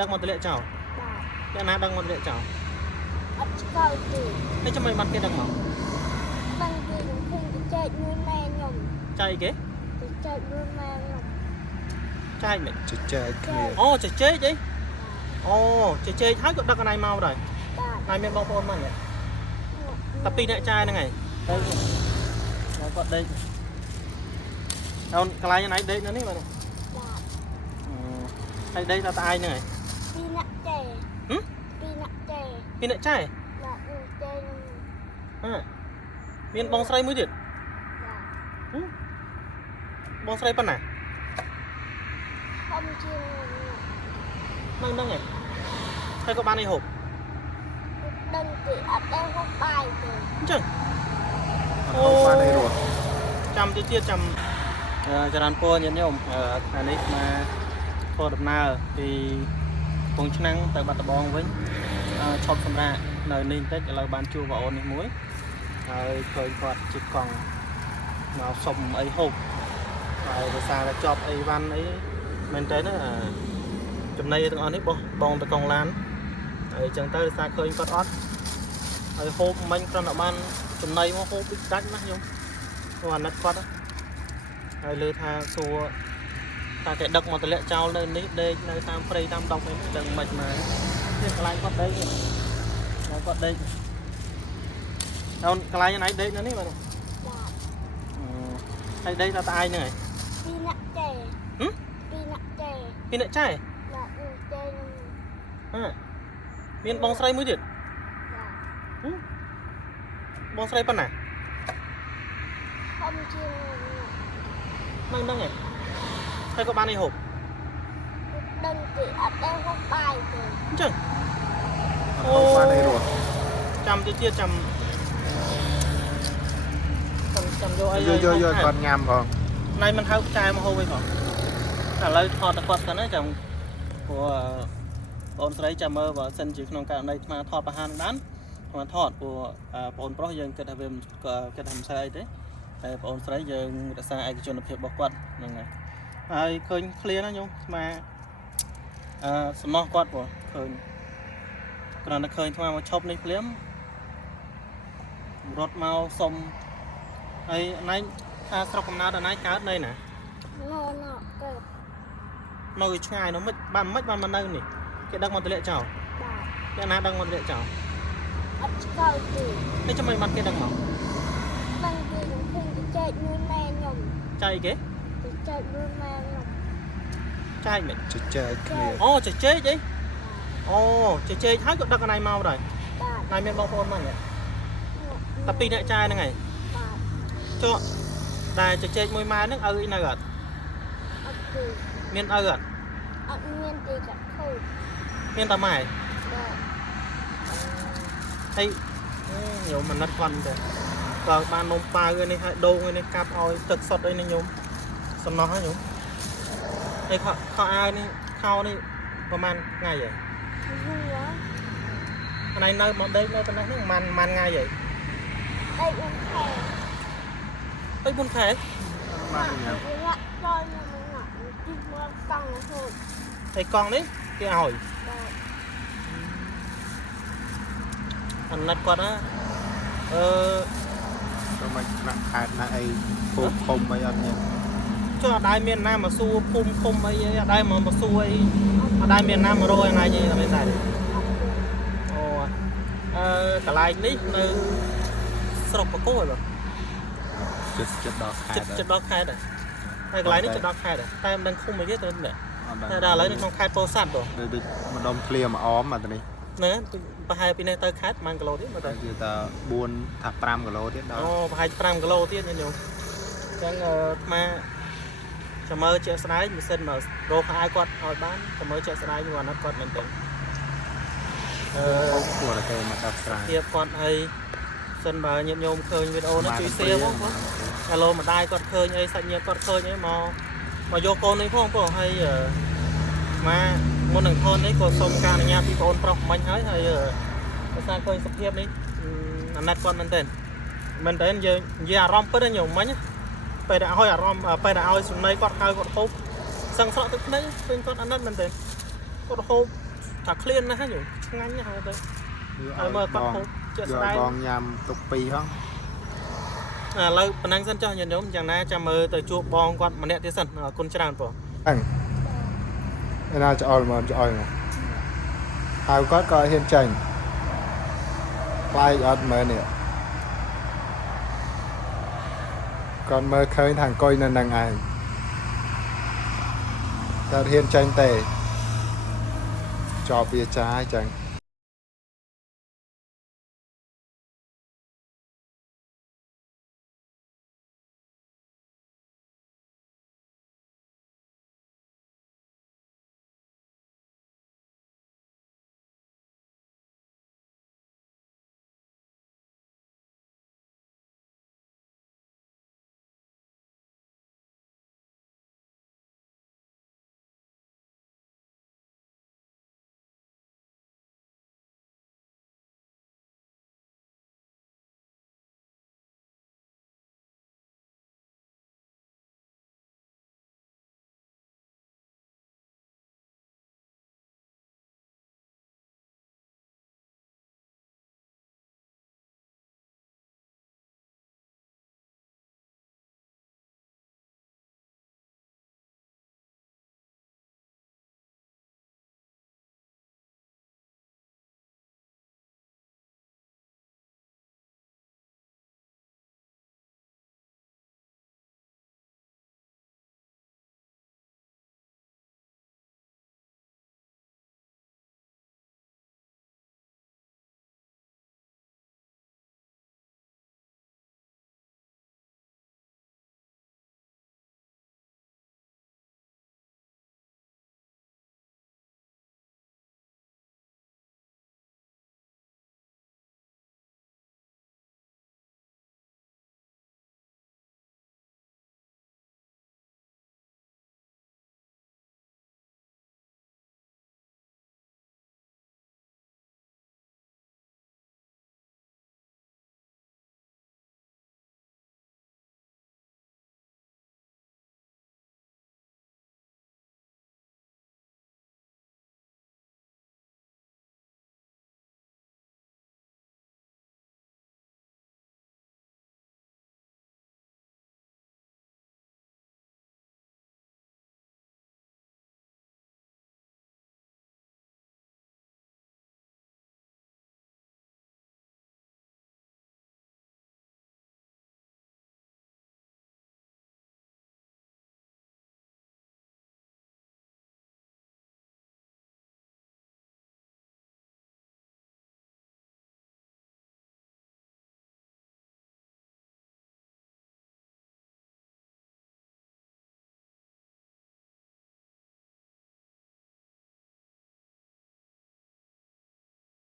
Đăng một tele chào. Cái nào đăng một tele chào. Thế cho mày mặt cái đăng mỏng. Chạy cái. Chạy mày. Chơi Ồ chạy chơi chứ. Ồ chạy chơi thái có đăng cái này mau rồi. Này miền bông phôn mà nhỉ. Tập pin lại chai này ngày. Đây. Nó còn đây. Đâu cái này này đây nó ní mà này. Đây đây là ai này? Pin lại chai. Miền bông sấy mới được. Bông sấy phần này. Không chưa. Nâng nâng này. Hay có bán này hộp. Đừng chỉ ở đây không bài rồi. Chừng. Không qua đây rồi. Chăm tí tiết chăm cho đàn cô nhận nhôm anh ấy mà cô đập nào thì cùng chức năng tại bạn tập bong với chọn phần ra nơi nên tết là ban chua vào ôn muối khởi quạt chỉ còn màu sồng ấy hộp rồi xa là chọc ấy văn ấy mình tới nó là chùm này tụi anh ấy bong từ con lan chẳng tới xa khơi quạt ót rồi hộp mình trong đạo ban chùm này mà hộp bị đánh nó nhung hoàn nát quạt á rồi lừa tha xua ta cái đực mà tụi lẹ trao lên đấy đây nơi tam free tam độc ấy đừng mệt mà cái lại quạt đây nó quạt đây đâu cái lại như này đây nó ní mà này đây là ai này Pin nặng chè. Pin nặng chè. pin lại chai miền bông sấy mới được bông sấy phần này Không chưa. nâng nâng này hay có bán này hộp Đừng chỉ ở đây không bài rồi. chừng Không qua đây rồi. chăm tí tiết chăm vô ấy Vô con nhằm còn. này mình tháo chai mà hô với còn là lời thọt là quạt này chồng của ôn sấy chăm mơ và sân chỉក្នុងការđây mà thọt 5 đán mà thọt của ôn pro យើង គិតថាវាគិតថាមិនស្អីទេតែបងស្រីយើងរក្សាឯកជនភាពរបស់គាត់ហ្នឹងហើយហើយឃើញ clear ណាញោមស្មាសំណោះគាត់ព្រោះឃើញគ្រាន់តែឃើញថ្មមកឈប់នេះភ្លាមរត់មកសុំហើយណៃថាស្រុកកំណើតណៃកើតនៅណា Nó cơ. នៅឆ្ងាយនោះមិនបានមិនមកនៅនេះគេដឹកមកទម្លាក់ចោល Bà. គេណាដឹកមកទម្លាក់ចោល Ất cầu gì. តែចាំមិនបាត់គេដឹកមក Đừng chỉ không chỉ chạy nuôi mẹ nhầm. ចៃគេ Chỉ chạy nuôi mẹ nhầm. ចៃមិន Chơi kia. អូចេះចេះអីអូចេះចេះហើយក៏ដឹកកណៃមកដែរ Bà. ណៃមានបងប្អូនមកតែពីរអ្នកចាយហ្នឹងហើយ Bà. ចុះតែចេះចេះមួយម៉ែហ្នឹងឲ្យនៅអត់ Ất gì. មានឲ្យអត់ Ất nhiên thì cả thôi. មានតែម៉ែ Bà. ហើយញោមមិនណិតគាត់ទេក៏បាននំប៉ាវនេះឲ្យដូងនេះកាប់ឲ្យទឹកសុទ្ធអីនេះញោមសំណោះហ្នឹងញោមហើយខោអាវនេះខោនេះប្រហែលថ្ងៃហើយ Vui quá. ណៃនៅមកដេកនៅប៉ុណ្ណេះហ្នឹងមិនថ្ងៃហើយ Đây uống khè. ទៅ4ខែ Mà nhầm. Cái lạ coi mà mình ngọt. Mình đi mua cong nó thôi. ហើយកង់នេះគេឲ្យ Bà. អាណិតគាត់ណាRồi mình nặng hạt là ai phụt không mấy anh nhỉ. ចុះអត់ដែរមានណាមកសួរភូមិឃុំអីអត់ដែរមកសួរអីអត់ដែរមានណាមករកឯណាយទេតែតែអូកន្លែងនេះនៅស្រុកបកគោហ៎ Chất đỏ hạt. ចិត្តដល់ខេត្តដែរហើយកន្លែងនេះចិត្តដល់ខេត្តដែរតែមិនដឹងឃុំអីទេទៅនេះតែដល់ឥឡូវនៅក្នុងខេត្តពោធិ៍សាត់បង Đây đi mà đom clear mà óm mà tụi này. ណាប្រហែលពីនេះទៅខេត្តប្រហែលគីឡូទៀតមើលទៅ Đây ta 4 thập 5 kg tiếp អូ đó. ប្រហែល5គីឡូទៀតញោមអញ្ចឹងអាចាំមើលជាក់ស្ដែងមិនសិនមករកអាយគាត់ឲ្យបានចាំមើលជាក់ស្ដែងខ្ញុំអាណិតគាត់មែនទេ Không của là cây mà đập sài. ទៀតគាត់អីសិនបើញាតិញោមឃើញវីដេអូនេះជួយ share ផងបងកាឡូម្ដាយគាត់ឃើញអីសាច់ញាតិគាត់ឃើញអីមកយកកូននេះផងបងហើយមកមុននឹងថននេះក៏សូមការអនុញ្ញាតពីបងប្រុសមិញហើយដោយសារឃើញសភាពនេះអាណិតគាត់មែនទេមែនទេយើងនិយាយអារម្មណ៍ពិតញោមមិញពេលដែលឲ្យអារម្មណ៍ពេលដែលឲ្យសំណេរគាត់ហៅគាត់ហូបសឹងស្រក់ទឹកភ្នែកឃើញគាត់អាណិតមែនទេគាត់ហូប ថាឃ្លានណាស់យឆ្ងាញ់ណាស់ហើយទៅហើយមើលគាត់ហូបជាក់ស្ដែង បងញ៉ាំទុកពីហង ឥឡូវប៉ុណ្ណឹងសិនចុះញាតិញោមយ៉ាងណាចាំមើលទៅជួបបងគាត់ម្នាក់ទៀតសិនអរគុណច្រើនបង អញឯណាចោលមកចោលមកហៅគាត់ក៏ហ៊ានចាញ់ខ្លាយអត់មើលនេះគាត់មើលឃើញថាអង្គុយនៅនឹងឯងតែហ៊ានចាញ់ទេជាប់វាចាអញ្ចឹង